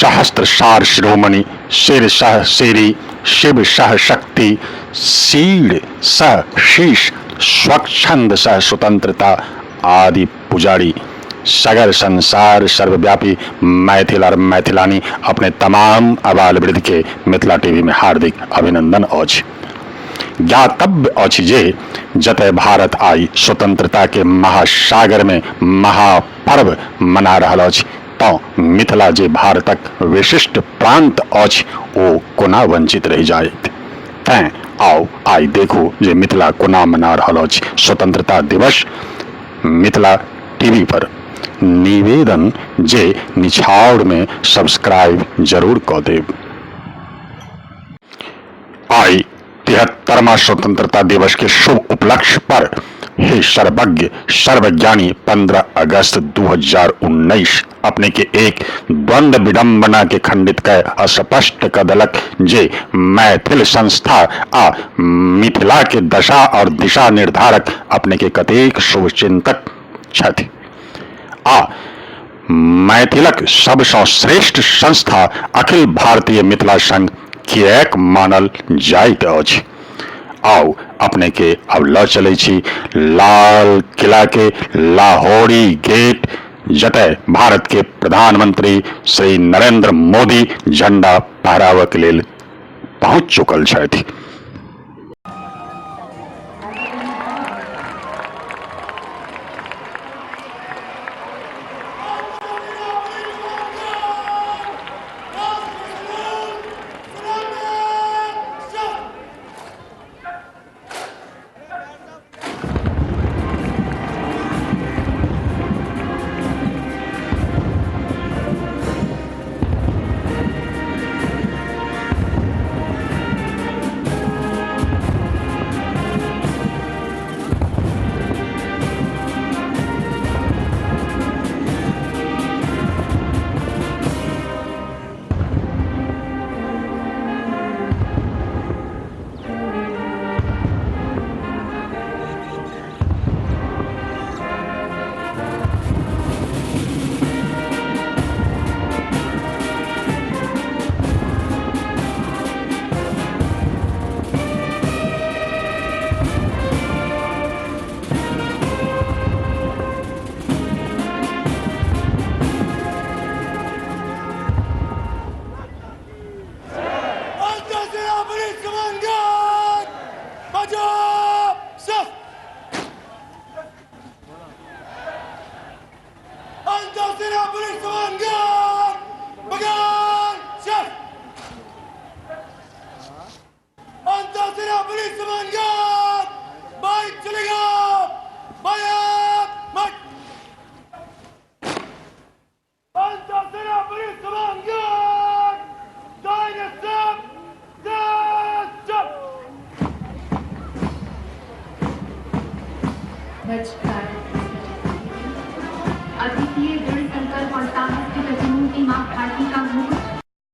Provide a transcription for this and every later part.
सहस्त्र सार शिरोमणि शिर सह शेरी शिव सह शक्ति शीड़ सह शीश स्वच्छंद सह स्वतंत्रता आदि पुजारी सगर संसार सर्वव्यापी मैथिल और मैथिलानी अपने तमाम आबाल वृद्ध के मिथिला टीवी में हार्दिक अभिनंदन अछि। ज्ञातव्य अछि जे जतय भारत आई स्वतंत्रता के महासागर में महापर्व मना रहल अछि तो मिथिला जे भारतक विशिष्ट प्रांत अछि ओ कोना वंचित रहि जायत। तैं आओ आई देखू जे मिथिला कोना मना रहल अछि स्वतंत्रता दिवस। मिथिला टीवी पर निवेदन जे निछावर में सब्सक्राइब जरूर कऽ देब। आई 73वां स्वतंत्रता दिवस के शुभ उपलक्ष्य पर हे सर्वज्ञ सर्वज्ञानी 15 अगस्त 2019 अपने के एक द्वंद विडंबना के खंडित कर स्पष्ट क देलक जे मैथिल संस्था आ मिथिला के दशा और दिशा निर्धारक अपने के कतेक शुभचिंतक छथि आ मैथिलक सबसँ श्रेष्ठ संस्था अखिल भारतीय मिथिला संघ किएक मानल जाइत अछि। आओ अपने के अब ल चले छी लाल किला के लाहौरी गेट जतय भारत के प्रधानमंत्री श्री नरेंद्र मोदी झंडा फहराबय के लेल पहुंच चुकल छथि।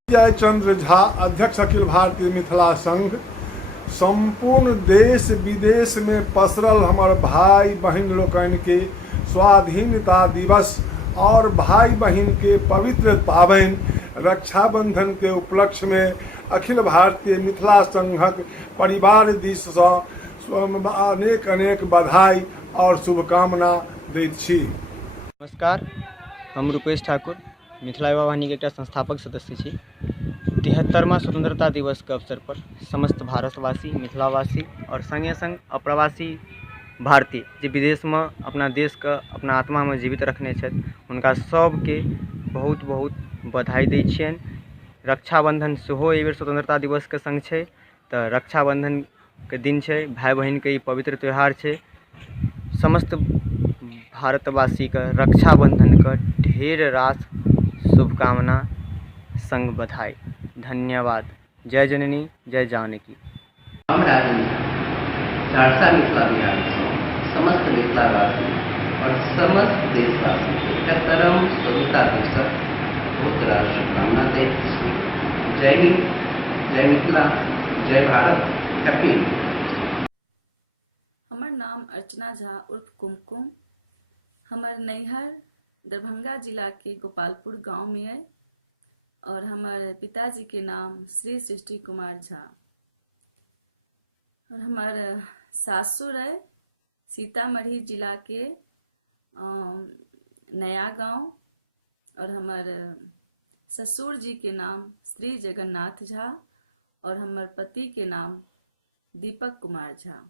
जय चंद्र झा अध्यक्ष अखिल भारतीय मिथिला संघ संपूर्ण देश विदेश में पसरल हमर भाई बहन लोकन के स्वाधीनता दिवस और भाई बहन के पवित्र पावन रक्षाबंधन के उपलक्ष्य में अखिल भारतीय मिथिला संघक परिवार दिस से अनेक अनेक बधाई और शुभकामना दैत छी। नमस्कार, हम रूपेश ठाकुर मिथिला युवा वाहिनी के एकटा संस्थापक सदस्य छी। 73वां स्वतंत्रता दिवस के अवसर पर समस्त भारतवासी मिथिलावासी और संगे संग अप्रवासी भारतीय जे विदेश में अपना देश के अपना आत्मा में जीवित रखने छथि हुनका सबके बहुत बहुत बधाई दै छियनि। रक्षाबंधन सेहो एहि बेर स्वतंत्रता दिवस के संग छै तऽ रक्षाबंधन के दिन छै, भाई बहन के ई पवित्र त्यौहार छै। समस्त भारतवासी के रक्षाबंधन के ढेर रास शुभकामना संग बधाई। धन्यवाद। जय जननी जय जानकी। हम राजनीति सहरसा मिथिला बिहार समस्त मिथिलावासी और समस्त देशवासी के 71वां स्वतंत्रता दिवसक बहुत रास शुभकामना दैत छी। जय हिंद, जय मिथिला, जय भारत, हैप्पी। हमर नाम अर्चना झा उर्फ कुमकुम। हमर नैहर दरभंगा जिला के गोपालपुर गांव में है और हमारे पिताजी के नाम श्री सृष्टि कुमार झा। और हमारे सासुर है सीतामढ़ी जिला के नया गांव। और हमारे ससुर जी के नाम श्री जगन्नाथ झा और हमारे पति के नाम दीपक कुमार झा।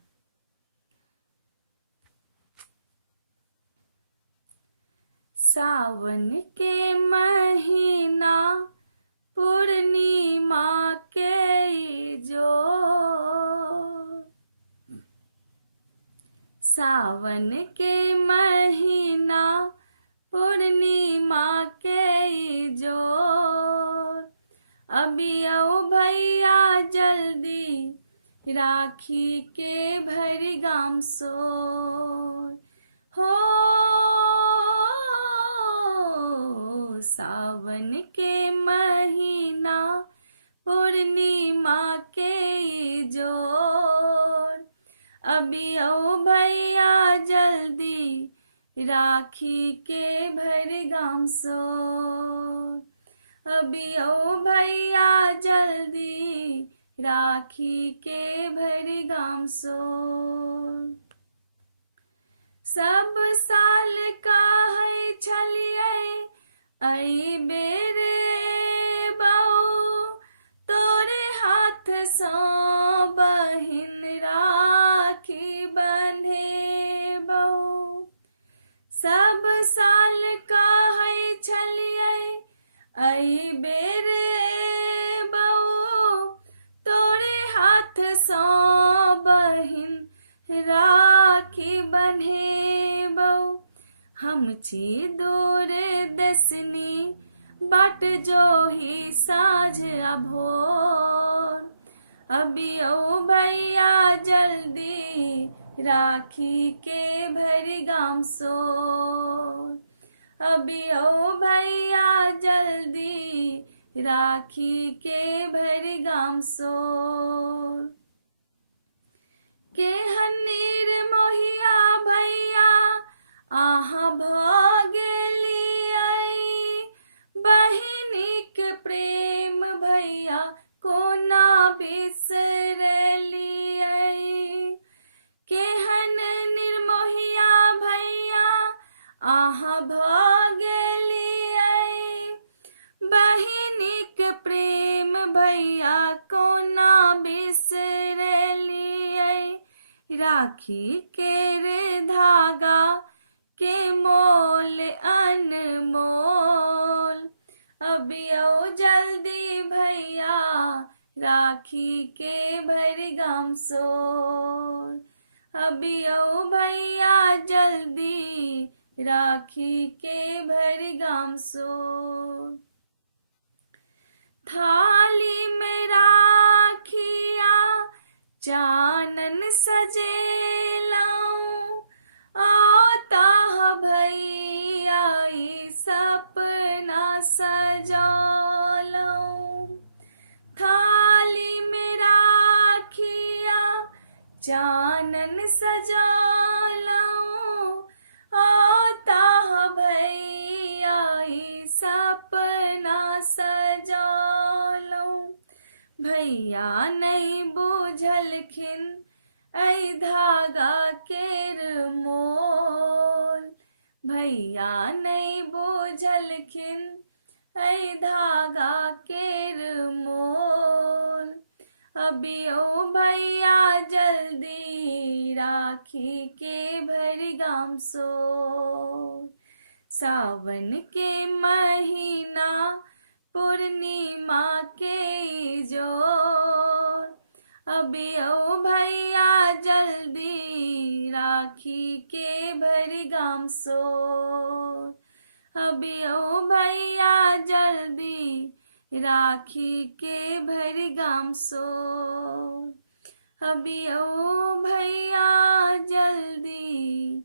सावन के महीना पूर्णिमा के जो, सावन के महीना पूर्णिमा के जो, अभी आओ भैया जल्दी राखी के भरी गाम सो हो। सावन के महीना पूर्णिमा के जोर, अभी आओ भैया जल्दी राखी के भर गाम सो, अभी आओ भैया जल्दी राखी के भर गाम सो। सब साल का है छलिए आई बेरे बाऊ, तोरे हाथ सा बहिन राखी बंधे बाऊ। सब साल का है छलिए आई बेरे बाऊ, तोरे हाथ सा बहिन राखी बंधे बाऊ। हम छी दूर दसनी बाट जो ही साझ अभोर, अभी ओ भैया जल्दी राखी के भर गाम सो, अभी ओ भैया जल्दी राखी के भर गाम सो। के हनीर मोहिया भैया आहा भागेली आई, बहिनिक प्रेम भैया कोना बिसरली आई। केहन निर्मोहिया भैया आहा भागेली आई, बहिनिक प्रेम भैया कोना बिसरली आई। राखी के रे धागा के मोल अनमोल, अभी आओ जल्दी भैया राखी के भर गाम सो, अभी आओ भैया जल्दी राखी के भर गाम सो। थाली में राखिया चानन सजेलाऊं, आता भैया सपना सजालाऊं। थाली में राखिया चानन सजालाऊं, आता भैया सपना सजालाऊं। भैया नहीं बूझलखिन ऐ धागा केर मोल, भैया नहीं बूझलखिन ऐ धागा केर मोल, अभी ओ भैया जल्दी राखी के भर गाम सो। सावन के महीना पूर्णिमा के जोर, अभी ओ भैया जल्दी राखी के भर गाम सो, अभी ओ भैया जल्दी राखी के भर गाम सो, अभी ओ भैया जल्दी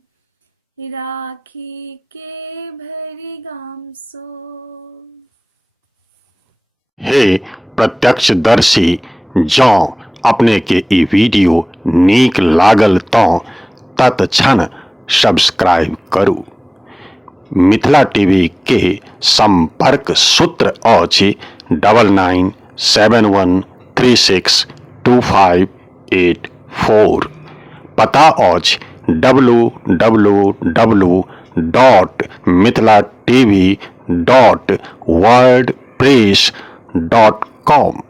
राखी के भर गाम सो। हे प्रत्यक्षदर्शी, जौ अपने के ई वीडियो नीक लागल तो तत्क्षण सब्सक्राइब करू। मिथिला टीवी के संपर्क सूत्र अछि 9971362584। पता आज www.mithilatv.wordpress.com।